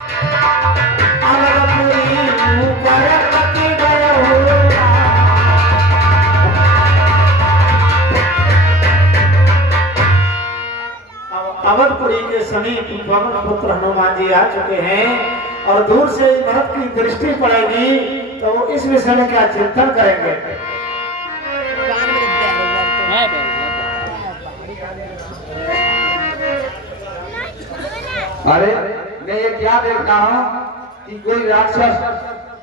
अवधपुरी के समीप पवन पुत्र हनुमान जी आ चुके हैं और दूर से भरत की दृष्टि पड़ेगी तो वो इस विषय में क्या चिंतन करेंगे। अरे मैं ये क्या देख रहा हूँ कि कोई राक्षस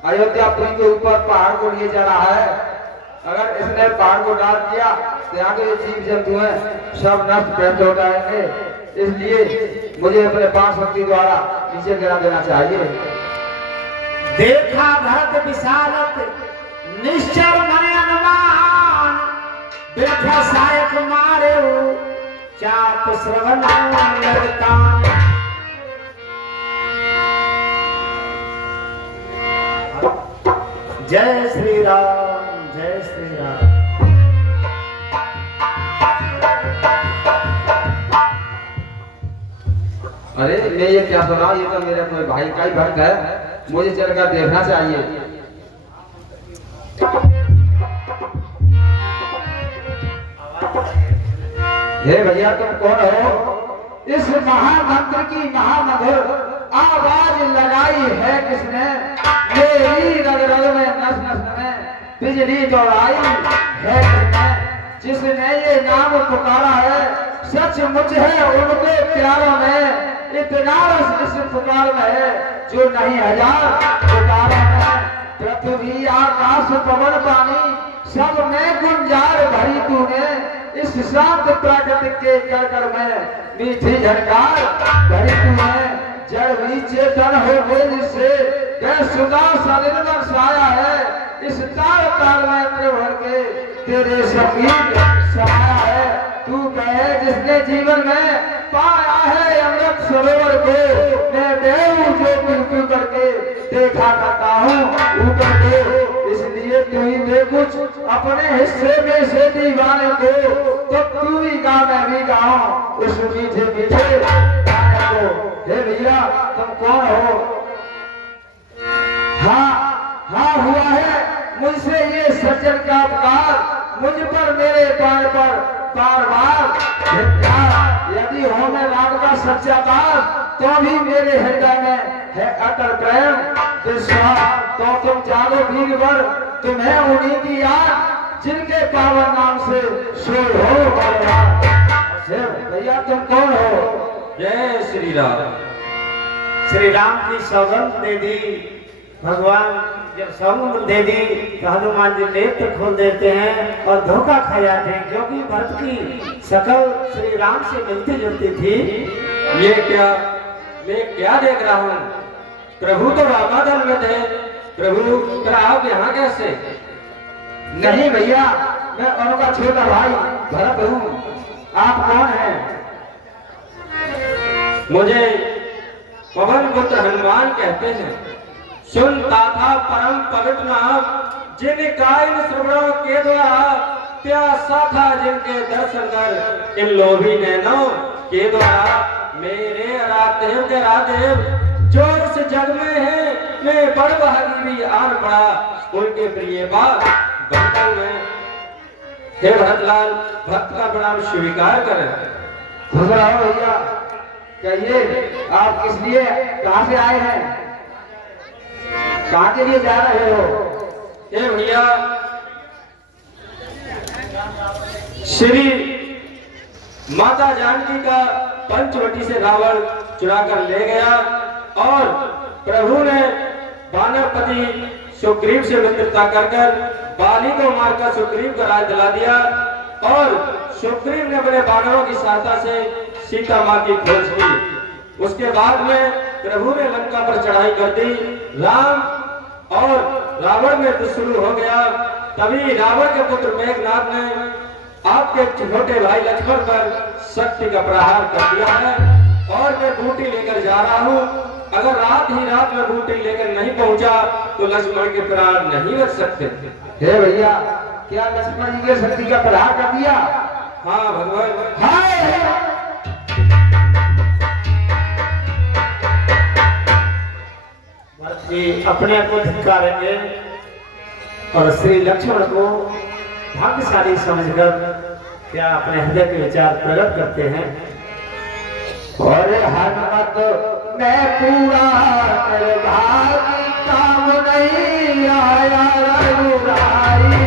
अयोध्यापुरी के ऊपर पहाड़ को लिए जा रहा है। अगर इसने पहाड़ को डाल दिया तो यहाँ के जीव जंतु हैं सब नष्ट पैदा हो जाएंगे, इसलिए मुझे अपने पांच शक्ति द्वारा नीचे गिरा देना चाहिए। देखा भरत विशालत निश्चर मन अनुमान, बैठा सायक मारे चाप श्रवण लगता। जय श्री राम, जय श्री राम। अरे मैं ये क्या सुना, ये तो मेरे अपने भाई का ही भक्त है, मुझे चलकर देखना चाहिए। हे भैया तुम कौन हो? इस महामंत्र की महामधुर आवाज लगाई है किसने? मेरी रग रग में नस नस में बिजली दौड़ाई है किसने? जिसने ये नाम पुकारा है सचमुच है उनके प्यारों में इतना रस इस पुकार में है जो नहीं हजार पुकारों में। पृथ्वी आकाश पवन पानी सब में गुंजार भरी तूने, इस शांत प्राकृतिक के गड़गड़ में मीठी झनकार भरी तूने। जड़ भी चेतन हो गई जिससे सुधा सदिन बरसाया है, इस तार तार में प्रभर के तेरे संगीत समाया है। तू कहे जिसने जीवन में पाया है अमृत सरोवर को, मैं देव जो बिल्कुल करके देखा करता हूँ ऊपर को, इसलिए तू ही दे कुछ अपने हिस्से में से दीवाने को, तो तू भी गा मैं भी गाऊं उस मीठे मीठे गाने को। हे भैया तुम कौन हो? हाँ हुआ है मुझसे ये सज्जन का उपकार, मुझ पर मेरे पैर पर बार बार यदि हो मैं राम का सच्चा दास तो भी मेरे हृदय में है अटल प्रेम विश्वास। तो तुम जानो वीरवर तुम्हें उन्हीं की याद जिनके पावन नाम से सोए हो बलवान। भैया तुम कौन हो? जय श्री राम। श्री राम की सौगंध दे दी भगवान, जब सौगंध दे दी तो हनुमान जी नेत्र खोल देते हैं और धोखा खा जाते हैं, क्योंकि भरत की शकल श्री राम से मिलती जुलती थी। ये क्या मैं क्या देख रहा हूँ? प्रभु तो रामादल में थे, प्रभु पर आप यहाँ कैसे? नहीं भैया मैं उनका छोटा भाई भरत हूँ। आप कौन हैं? मुझे पवन पुत्र हनुमान कहते हैं। सुनता था परम पवित्र नाम, जिनका इन श्रवणों के द्वारा प्यासा था जिनके दर्शन कर इन लोभी नैनों के द्वारा। मेरे राधेव के राधेव जो इस जग में है, मैं बड़ भागी भी आन पड़ा उनके प्रिय बात बनता में। हे भरतलाल भक्त का प्रणाम स्वीकार करें। खुश रहो भैया। कहिए आप किस लिए कहाँ से आए हैं, कहाँ के लिए जा रहे हो? हे भैया श्री माता जानकी का पंचवटी से रावण चुरा कर ले गया और प्रभु ने वानरपति सुग्रीव से मित्रता कर बाली को मारकर सुग्रीव का राज दिला दिया और सुग्रीव ने अपने वानरों की सहायता से सीता माँ की खोज की। उसके बाद में प्रभु ने लंका पर चढ़ाई कर दी, राम और रावण में युद्ध शुरू हो गया। तभी रावण के पुत्र मेघनाथ ने आपके छोटे भाई लक्ष्मण पर शक्ति का प्रहार कर दिया है और मैं बूटी लेकर जा रहा हूँ। अगर रात ही रात में बूटी लेकर नहीं पहुँचा तो लक्ष्मण के प्राण नहीं बच सकते। हे भैया क्या लक्ष्मण जी के शक्ति का प्रहार कर दिया? हाँ भगवान। कि अपने को धिक्कारेंगे और श्री लक्ष्मण को भाग्यशाली समझकर क्या अपने हृदय के विचार प्रकट करते हैं। और हनुमत मैं पूरा निर्भागी काम नहीं आया रघुराई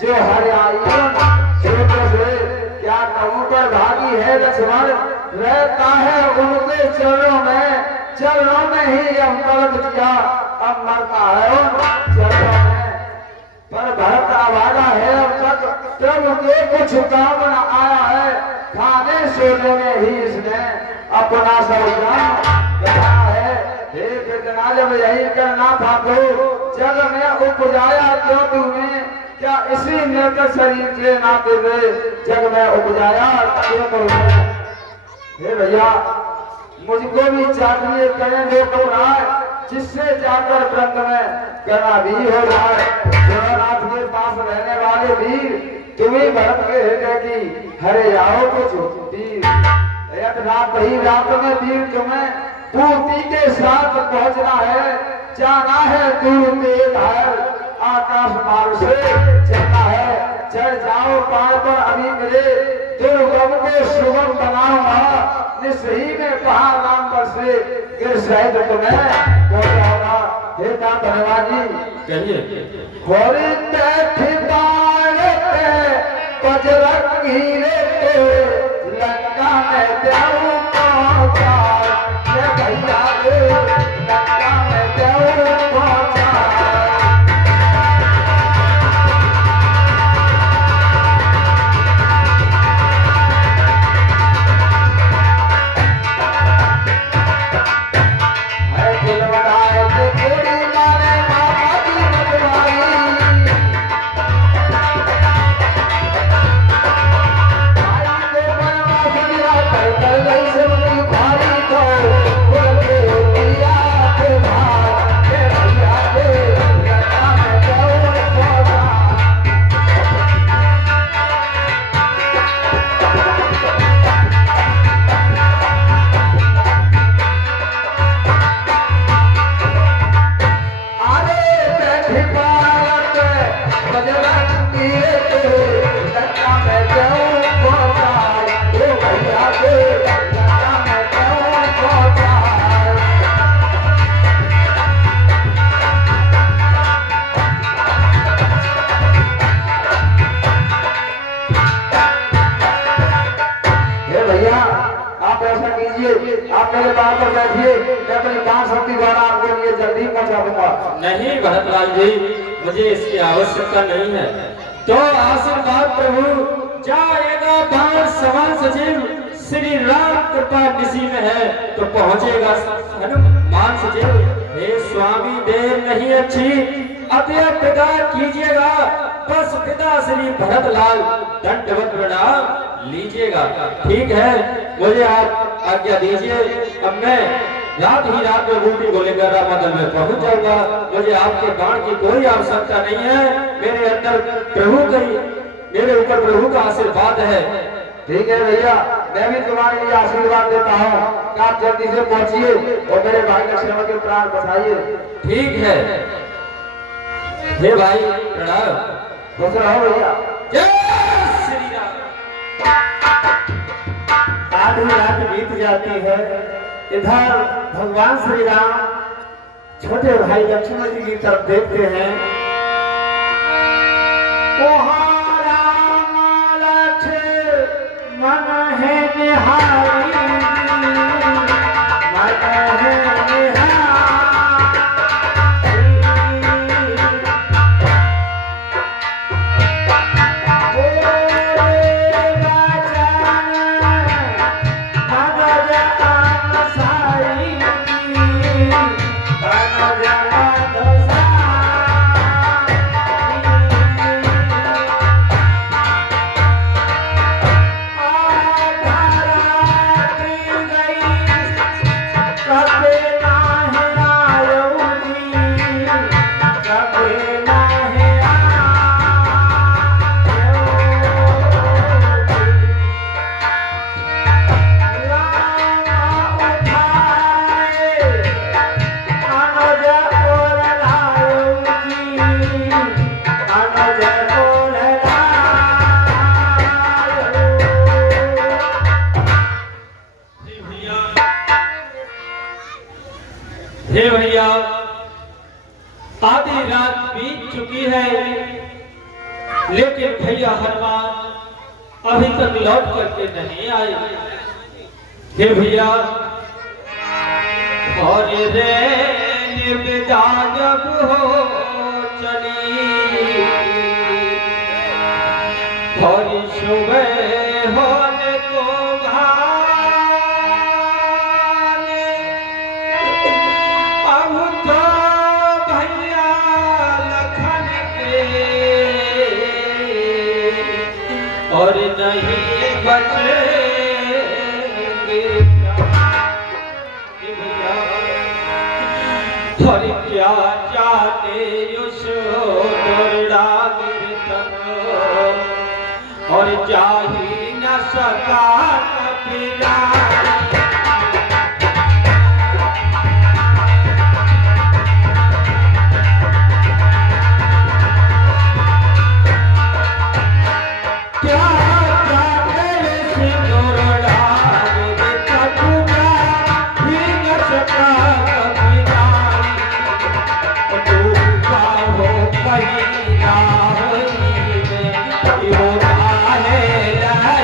जो हरियाई क्या कहूँ पर भागी है लक्ष्मण रहता है उनके चरणों में ही अब तलब किया अब मरता है उन चरणों में। पर भरत आवारा है अब तक प्रभु के कुछ काम न आया है, खाने सोने में ही इसने अपना सब बताया है। हे कितना जब यही करना था तो जग में उपजाया क्यों तूने, क्या इसी निर्गत शरीर के नाते हुए जग में उपजाया क्यों तूने। हे भैया मुझको भी चाहिए करें वो कपड़ाए जिससे जाकर ब्रह्म में करना भी हो जाए। जगन्नाथ के पास रहने वाले वीर तुम्हें भरत के हृदय की हरे आओ कुछ वीर रात ही रात में वीर तुम्हें पूर्ति के साथ पहुंचना है, जाना है दूर में आकाश मार्ग से चलना है। चढ़ जाओ पार पर अभी मिले दुर्गम को सुगम बनाऊंगा, निस्सही में पहाड़ राम पर से गिर सहित तुम्हें पहुंचाऊंगा। हे धन्यवाद जी कहिए। होरी बजरंगी रे लंका में जाऊं पहुंचा, ये भैया के लंका में देव पहुंचा। आप मेरे बात पर बैठिए, मैं अपनी दान शक्ति द्वारा आपके लिए जल्दी पहुंचा दूंगा। नहीं भरतलाल जी, मुझे इसकी आवश्यकता नहीं है। तो आशीर्वाद प्रभु, जाएगा बाण समान सचिव श्री राम कृपा निशी में है तो पहुंचेगा हनुमान सचिव। हे स्वामी देर नहीं अच्छी, अतः पिता कीजिएगा, बस पिता श्री भरतलाल दंडवत प्रणाम लीजिएगा। ठीक है, मुझे आप आज्ञा दीजिए। अब मैं रात ही रात में बूटी को लेकर रामादल में पहुंच जाऊंगा। मुझे आपके बाण की कोई आवश्यकता नहीं है। मेरे अंदर प्रभु की, मेरे ऊपर प्रभु का आशीर्वाद है। ठीक है भैया, मैं भी तुम्हारे लिए आशीर्वाद देता हूँ कि आप जल्दी से पहुंचिए और मेरे भाई लक्ष्मण के प्राण बचाइए। ठीक है, हे भाई प्रणाम। खुश रहो भैया। जय श्री राम। आधी रात बीत जाती है, इधर भगवान श्री राम छोटे भाई लक्ष्मण जी की तरफ देखते हैं। वहाँ राम लक्ष्मण है निहारी, मन है निहारी। हे भैया, आधी रात बीत चुकी है, लेकिन भैया हनुमान अभी तक लौट करके नहीं आए। हे भैया, और रे निविदा जब हो चली, और सुबह होने को और नहीं बचेंगे और क्या जाने उस दुर्डागिर तक और जा ही न सका पिला।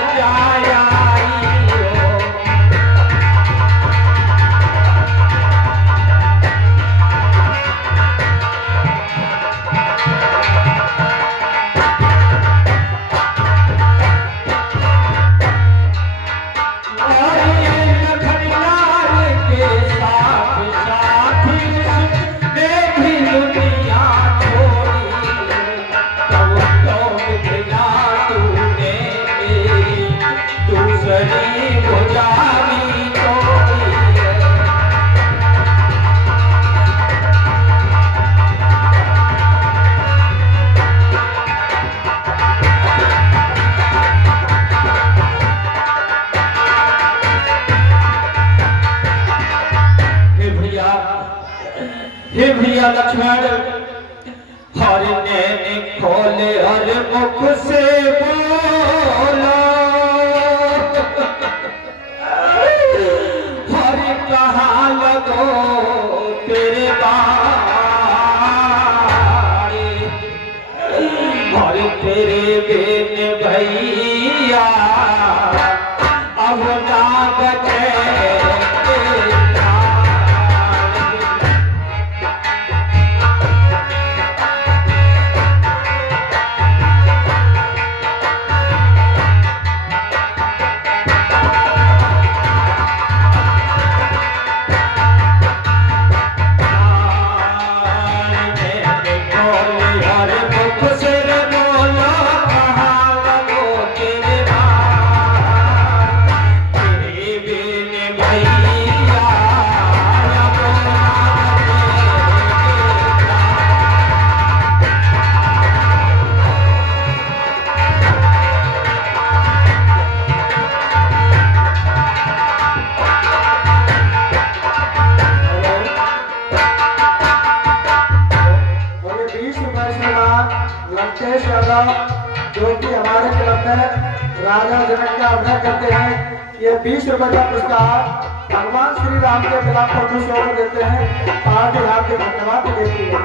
जाया हे भैया लक्ष्मण हर नैन खोले हर मुख से बोलो हर कहाँ लगो तेरे बारे हर तेरे बिन भैया अब ना बचे जो कि हमारे क्लब में राजा जनक का अभिनय करते हैं, ये 20 रुपए का पुरस्कार भगवान श्री राम के खिलाफ प्रभु देते हैं। पार्टी आपके धन्यवाद देती है।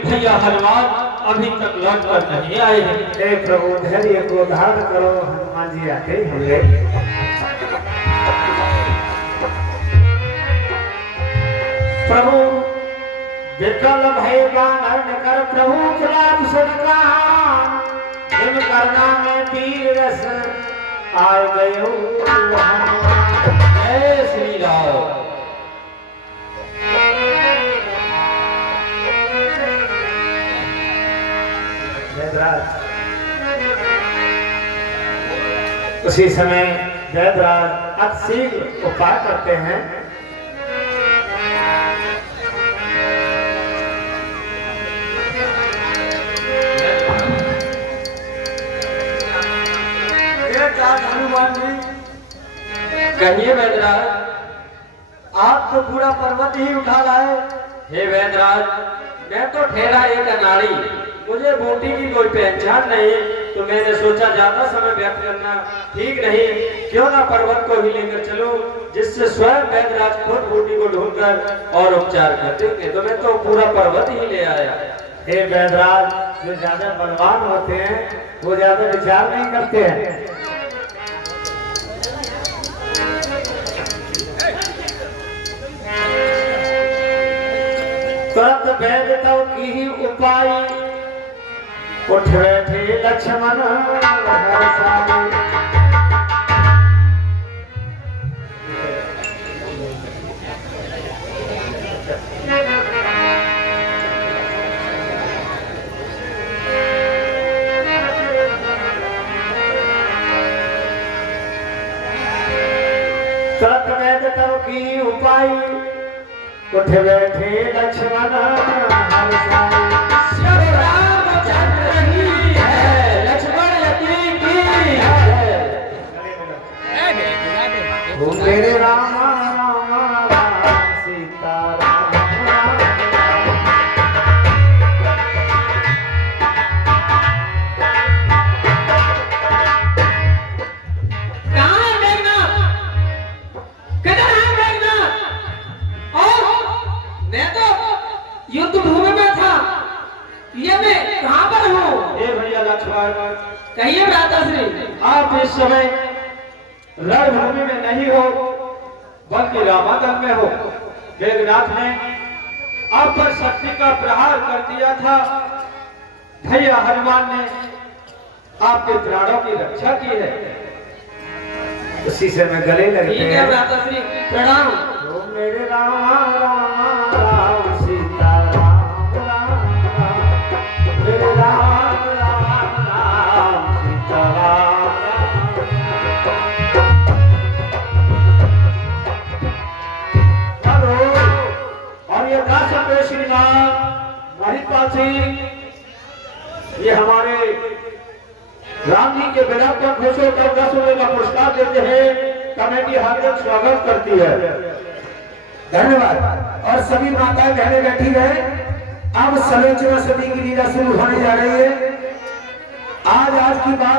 भैया हनुमान अभी तक लौट कर नहीं आए हैं। हे प्रभु धैर्य को धारण करो, हनुमान जी आते ही होंगे। प्रभु विकल भय बानर कर प्रभु खिलाफ सदका इन करना में वीर रस आ गयो जय श्री राम। उसी समय जयद्राज अतिशीघ्र उपाय करते हैं। कहिए वैदराज। आप तो पूरा पर्वत ही उठा लाए। हे वैदराज, मैं तो ठहरा एक अनाड़ी, मुझे बूटी की कोई पहचान नहीं, तो मैंने सोचा ज्यादा समय व्यर्थ करना ठीक नहीं, क्यों ना पर्वत को ही लेकर चलूं, जिससे स्वयं वैदराज खुद बूटी को ढूंढकर और उपचार कर देंगे। तो मैं तो पूरा पर्वत ही ले आया। हे वैदराज, जो ज्यादा बलवान होते हैं वो ज्यादा विचार नहीं करते हैं। तुरंत वैद्य तव की ही उपाय, उठ बैठे लक्ष्मण हर्षाई। तुरंत वैद्य तव की उपाय, उठ बैठे लक्ष्मण हर्षाई। श्री रामचंद्र ही है, लक्ष्मण यति की है। ओ मेरे राम राम राम सीता राम राम। कहाँ है मेघनाथ? किधर है मेघनाथ? और मैं तो युद्ध भूमि में था, ये मैं कहाँ पर हूँ? हे भैया लक्ष्मण, कहिए भ्राताश्री। आप इस समय रणभूमि में नहीं हो, बल्कि रामादल में हो। मेघनाथ ने आप पर शक्ति का प्रहार कर दिया था। भैया हनुमान ने आपके प्राणों की रक्षा की है। उसी से मैं गले लगते ठीक है हैं। भ्राताश्री, प्रणाम। ओ मेरे राम राम राम सीता राम राम राम। मेरे राम राम राम सीता राम राम। हेलो, और ये दास अपने श्रीमान महिपाल सिंह, ये हमारे राम जी के बिना पर खुश होकर 10 रुपए का पुरस्कार देते हैं। कमेटी हार्दिक स्वागत करती है। धन्यवाद। और सभी माताएं बहनें बैठी रहे। अब सलोचना सदी की लीला शुरू होने जा रही है। आज की बात